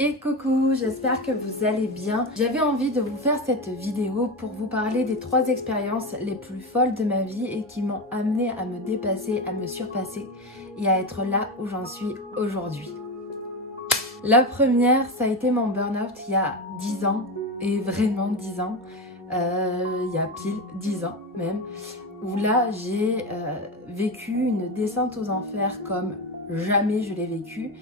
Et coucou, j'espère que vous allez bien. J'avais envie de vous faire cette vidéo pour vous parler des 3 expériences les plus folles de ma vie et qui m'ont amené à me dépasser, à me surpasser et à être là où j'en suis aujourd'hui. La première, ça a été mon burn-out il y a 10 ans, et vraiment 10 ans, il y a pile 10 ans même, où là j'ai vécu une descente aux enfers comme jamais je l'ai vécu,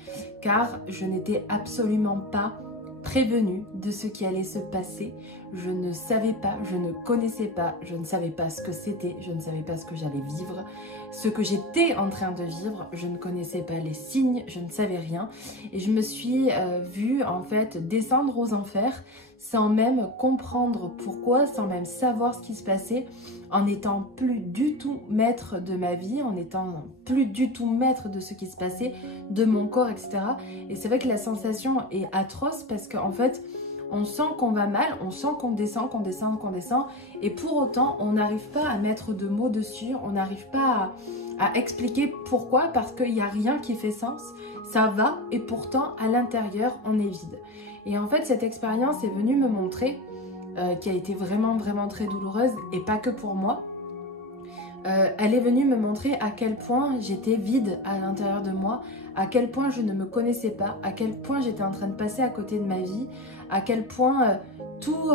car je n'étais absolument pas prévenue de ce qui allait se passer. Je ne savais pas, je ne connaissais pas, je ne savais pas ce que c'était, je ne savais pas ce que j'allais vivre, ce que j'étais en train de vivre, je ne connaissais pas les signes, je ne savais rien. Et je me suis vue en fait descendre aux enfers sans même comprendre pourquoi, sans même savoir ce qui se passait, en n'étant plus du tout maître de ma vie, en n'étant plus du tout maître de ce qui se passait, de mon corps, etc. Et c'est vrai que la sensation est atroce parce qu'en fait, on sent qu'on va mal, on sent qu'on descend, et pour autant, on n'arrive pas à mettre de mots dessus, on n'arrive pas à expliquer pourquoi, parce qu'il n'y a rien qui fait sens, ça va, et pourtant, à l'intérieur, on est vide. Et en fait, cette expérience est venue me montrer, qui a été vraiment très douloureuse, et pas que pour moi, elle est venue me montrer à quel point j'étais vide à l'intérieur de moi, à quel point je ne me connaissais pas, à quel point j'étais en train de passer à côté de ma vie, à quel point tout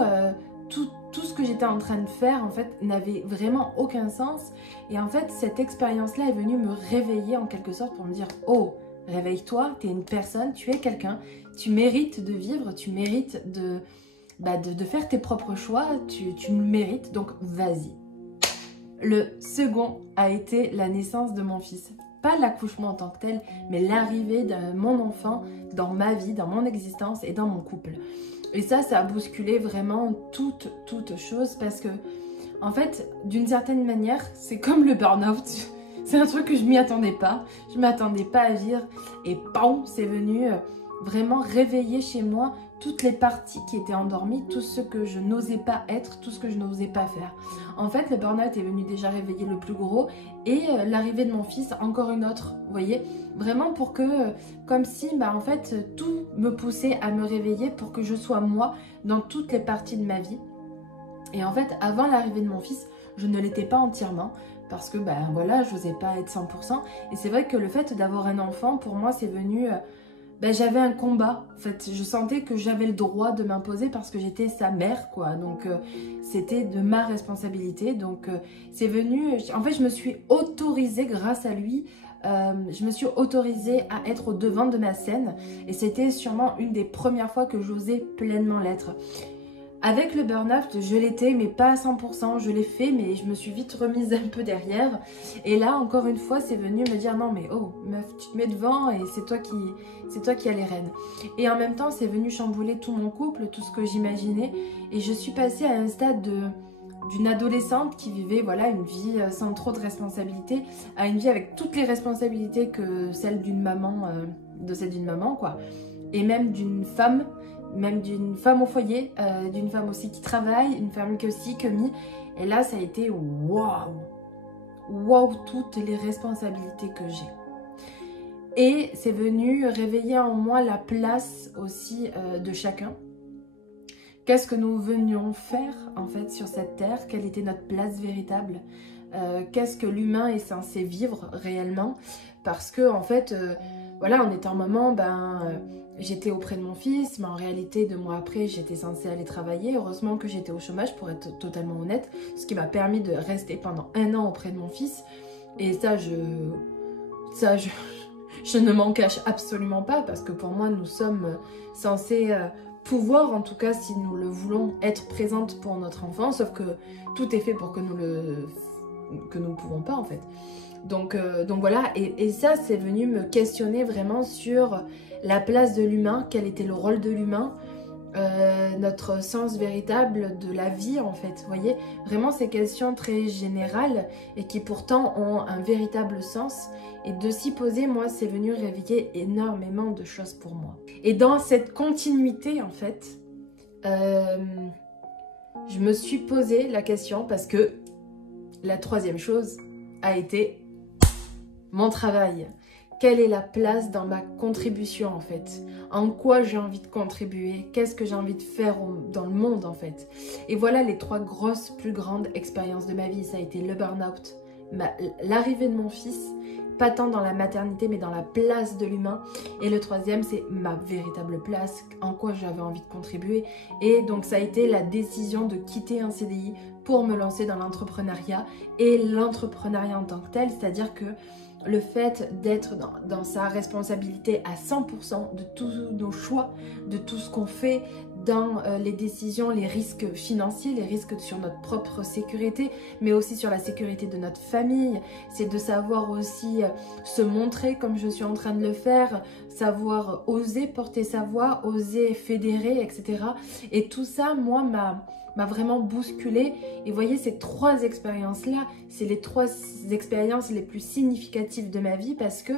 ce que j'étais en train de faire en fait n'avait vraiment aucun sens. Et en fait, cette expérience-là est venue me réveiller en quelque sorte pour me dire « Oh, réveille-toi, tu es une personne, tu es quelqu'un, tu mérites de vivre, tu mérites de faire tes propres choix, tu le mérites, donc vas-y. » Le second a été la naissance de mon fils. Pas l'accouchement en tant que tel, mais l'arrivée de mon enfant dans ma vie, dans mon existence et dans mon couple. Et ça a bousculé vraiment toute chose parce que, en fait, d'une certaine manière, c'est comme le burn-out. C'est un truc que je m'y attendais pas. Je m'attendais pas à vivre. Et bam, c'est venu vraiment réveiller chez moi toutes les parties qui étaient endormies, tout ce que je n'osais pas être, tout ce que je n'osais pas faire. En fait, le burn-out est venu déjà réveiller le plus gros et l'arrivée de mon fils, encore une autre, vous voyez, vraiment pour que, comme si, en fait, tout me poussait à me réveiller pour que je sois moi dans toutes les parties de ma vie. Et en fait, avant l'arrivée de mon fils, je ne l'étais pas entièrement parce que, voilà, je n'osais pas être 100%. Et c'est vrai que le fait d'avoir un enfant, pour moi, c'est venu... j'avais un combat, en fait, je sentais que j'avais le droit de m'imposer parce que j'étais sa mère, quoi, donc c'était de ma responsabilité, donc c'est venu, en fait je me suis autorisée grâce à lui, je me suis autorisée à être au devant de ma scène et c'était sûrement une des premières fois que j'osais pleinement l'être. Avec le burn-out, je l'étais, mais pas à 100%, je l'ai fait, mais je me suis vite remise un peu derrière. Et là, encore une fois, c'est venu me dire, non mais oh, meuf, tu te mets devant et c'est toi qui as les rênes. Et en même temps, c'est venu chambouler tout mon couple, tout ce que j'imaginais. Et je suis passée à un stade d'une adolescente qui vivait voilà, une vie sans trop de responsabilités, à une vie avec toutes les responsabilités que celle d'une maman, quoi. Et même d'une femme au foyer, d'une femme aussi qui travaille, une femme que si, que mi. Et là, ça a été waouh, toutes les responsabilités que j'ai. Et c'est venu réveiller en moi la place aussi de chacun. Qu'est-ce que nous venions faire en fait sur cette terre? Quelle était notre place véritable? Qu'est-ce que l'humain est censé vivre réellement? Parce que en fait, voilà, on était en moment, j'étais auprès de mon fils, mais en réalité, 2 mois après, j'étais censée aller travailler. Heureusement que j'étais au chômage, pour être totalement honnête, ce qui m'a permis de rester pendant 1 an auprès de mon fils. Et ça, je ne m'en cache absolument pas, parce que pour moi, nous sommes censés pouvoir, en tout cas, si nous le voulons, être présentes pour notre enfant, sauf que tout est fait pour que nous ne pouvons pas, en fait. Donc voilà, et ça, c'est venu me questionner vraiment sur la place de l'humain, quel était le rôle de l'humain, notre sens véritable de la vie, en fait. Vous voyez, vraiment ces questions très générales et qui pourtant ont un véritable sens. Et de s'y poser, moi, c'est venu réveiller énormément de choses pour moi. Et dans cette continuité, en fait, je me suis posé la question parce que la 3e chose a été mon travail. quelle est la place dans ma contribution en fait, en quoi j'ai envie de contribuer, qu'est-ce que j'ai envie de faire dans le monde en fait. Et voilà les 3 grosses, plus grandes expériences de ma vie. Ça a été le burn-out, l'arrivée de mon fils, pas tant dans la maternité mais dans la place de l'humain, et le 3e c'est ma véritable place, en quoi j'avais envie de contribuer. Et donc ça a été la décision de quitter un CDI pour me lancer dans l'entrepreneuriat, et l'entrepreneuriat en tant que tel, c'est-à-dire que le fait d'être dans sa responsabilité à 100% de tous nos choix, de tout ce qu'on fait, dans les décisions, les risques financiers, les risques sur notre propre sécurité, mais aussi sur la sécurité de notre famille. C'est de savoir aussi se montrer comme je suis en train de le faire, savoir oser porter sa voix, oser fédérer, etc. Et tout ça, moi, m'a vraiment bousculé. Et vous voyez, ces 3 expériences-là, c'est les 3 expériences les plus significatives de ma vie, parce que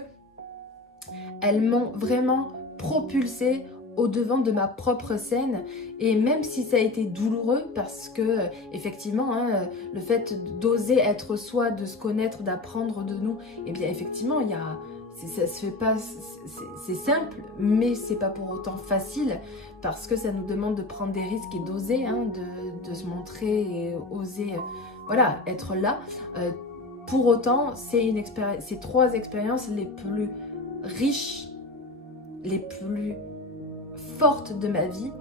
elles m'ont vraiment propulsée au devant de ma propre scène. Et même si ça a été douloureux, parce que effectivement le fait d'oser être soi, de se connaître, d'apprendre de nous, et bien effectivement ça se fait pas, c'est simple, mais c'est pas pour autant facile, parce que ça nous demande de prendre des risques et d'oser, de se montrer et oser, voilà, être là. Pour autant, c'est ces 3 expériences les plus riches, les plus fortes de ma vie,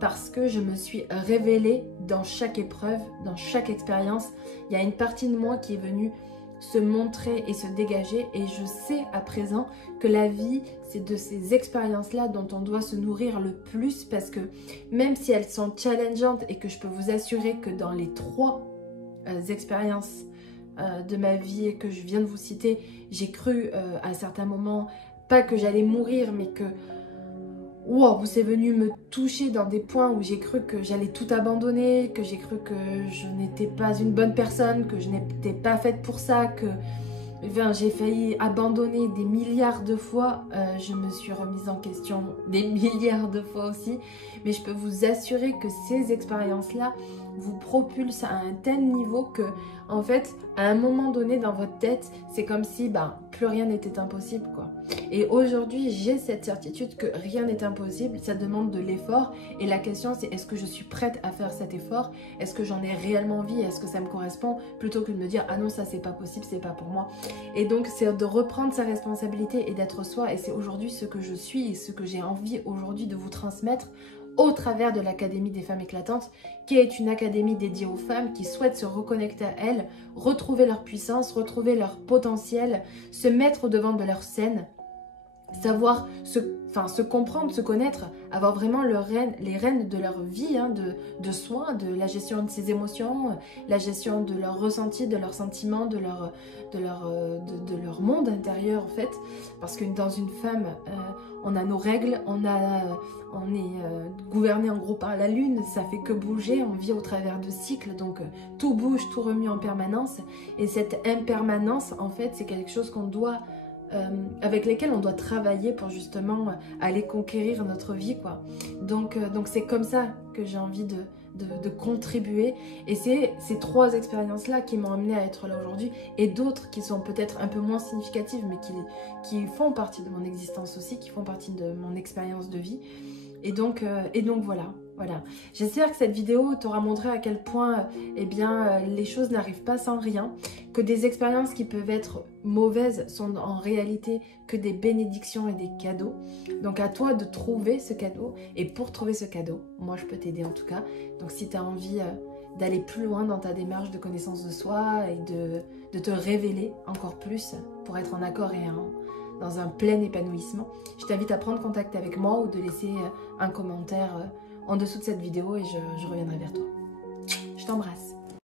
parce que je me suis révélée dans chaque épreuve, dans chaque expérience. Il y a une partie de moi qui est venue se montrer et se dégager, et je sais à présent que la vie, c'est de ces expériences-là dont on doit se nourrir le plus, parce que même si elles sont challengeantes, et que je peux vous assurer que dans les 3 expériences de ma vie que je viens de vous citer, j'ai cru à certains moments, pas que j'allais mourir, mais que wow, c'est venu me toucher dans des points où j'ai cru que j'allais tout abandonner, que j'ai cru que je n'étais pas une bonne personne, que je n'étais pas faite pour ça, que j'ai failli abandonner des milliards de fois. Je me suis remise en question des milliards de fois aussi. Mais je peux vous assurer que ces expériences-là vous propulsent à un tel niveau que, en fait, à un moment donné dans votre tête, c'est comme si plus rien n'était impossible, quoi. Et aujourd'hui, j'ai cette certitude que rien n'est impossible. Ça demande de l'effort. Et la question, c'est est-ce que je suis prête à faire cet effort? Est-ce que j'en ai réellement envie? Est-ce que ça me correspond? Plutôt que de me dire, ah non, ça c'est pas possible, c'est pas pour moi. Et donc, c'est de reprendre sa responsabilité et d'être soi. Et c'est aujourd'hui ce que je suis et ce que j'ai envie aujourd'hui de vous transmettre au travers de l'Académie des femmes éclatantes, qui est une académie dédiée aux femmes qui souhaitent se reconnecter à elles, retrouver leur puissance, retrouver leur potentiel, se mettre au devant de leur scène, savoir se comprendre, se connaître, avoir vraiment les rênes de leur vie, de soi, de la gestion de ses émotions, la gestion de leurs ressentis, de leurs sentiments, de leur monde intérieur en fait. Parce que dans une femme, on a nos règles, on est gouverné en gros par la lune, ça fait que bouger, on vit au travers de cycles, donc tout bouge, tout remue en permanence. Et cette impermanence en fait, c'est quelque chose qu'on doit... avec lesquels on doit travailler pour justement aller conquérir notre vie, quoi. Donc c'est comme ça que j'ai envie de contribuer, et c'est ces 3 expériences-là qui m'ont amené à être là aujourd'hui, et d'autres qui sont peut-être un peu moins significatives, mais qui font partie de mon existence aussi, qui font partie de mon expérience de vie. Et donc voilà. J'espère que cette vidéo t'aura montré à quel point les choses n'arrivent pas sans rien, que des expériences qui peuvent être mauvaises sont en réalité que des bénédictions et des cadeaux. Donc à toi de trouver ce cadeau, et pour trouver ce cadeau, moi je peux t'aider en tout cas. Donc si tu as envie d'aller plus loin dans ta démarche de connaissance de soi et de te révéler encore plus pour être en accord et dans un plein épanouissement, je t'invite à prendre contact avec moi ou de laisser un commentaire en dessous de cette vidéo, et je reviendrai vers toi. Je t'embrasse.